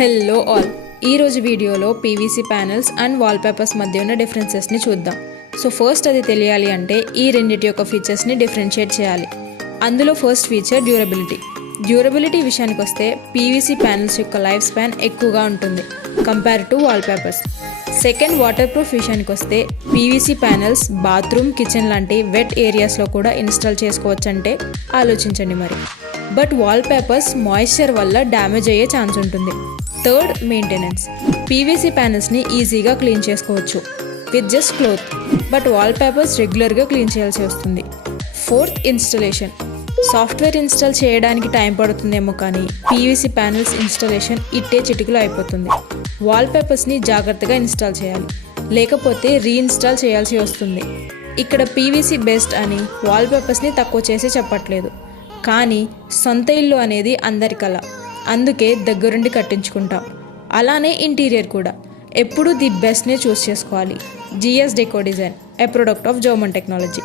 Hello all, ఈరోజు వీడియోలో PVC panels and wallpapers మధ్య ఉన్న డిఫరెన్సెస్ని చూద్దాం. సో ఫస్ట్ అది తెలియాలి అంటే ఈ రెండింటి యొక్క ఫీచర్స్ని డిఫరెన్షియేట్ చేయాలి. అందులో ఫస్ట్ ఫీచర్ డ్యూరబిలిటీ విషయానికి వస్తే పీవీసీ ప్యానెల్స్ యొక్క లైఫ్ స్పాన్ ఎక్కువగా ఉంటుంది compare to wallpapers. Second, water proof విషయానికి వస్తే పీవీసీ ప్యానెల్స్ బాత్రూమ్, కిచెన్ లాంటి వెట్ ఏరియాస్లో కూడా ఇన్స్టాల్ చేసుకోవచ్చంటే ఆలోచించండి మరి. బట్ వాల్పేపర్స్ మాయిశ్చర్ వల్ల డ్యామేజ్ అయ్యే ఛాన్స్ ఉంటుంది. Third, maintenance. పీవీసీ ప్యానెల్స్ని ఈజీగా క్లీన్ చేసుకోవచ్చు with just cloth, but wallpapers రెగ్యులర్గా క్లీన్ చేయాల్సి వస్తుంది. Fourth, installation. సాఫ్ట్వేర్ ఇన్స్టాల్ చేయడానికి టైం పడుతుందేమో కానీ పీవీసీ ప్యానెల్స్ ఇన్స్టాలేషన్ ఇట్టే చిటికలో అయిపోతుంది. వాల్పేపర్స్ని జాగ్రత్తగా ఇన్స్టాల్ చేయాలి, లేకపోతే రీఇన్స్టాల్ చేయాల్సి వస్తుంది. ఇక్కడ పీవీసీ బెస్ట్ అని వాల్పేపర్స్ని తక్కువ చేసి చెప్పట్లేదు, కానీ సొంత ఇల్లు అనేది అందరి కల, అందుకే దగ్గరుండి కట్టించుకుంటాం. అలానే ఇంటీరియర్ కూడా ఎప్పుడూ ది బెస్ట్నే చూస్ చేసుకోవాలి. GS deco design, a product of German technology.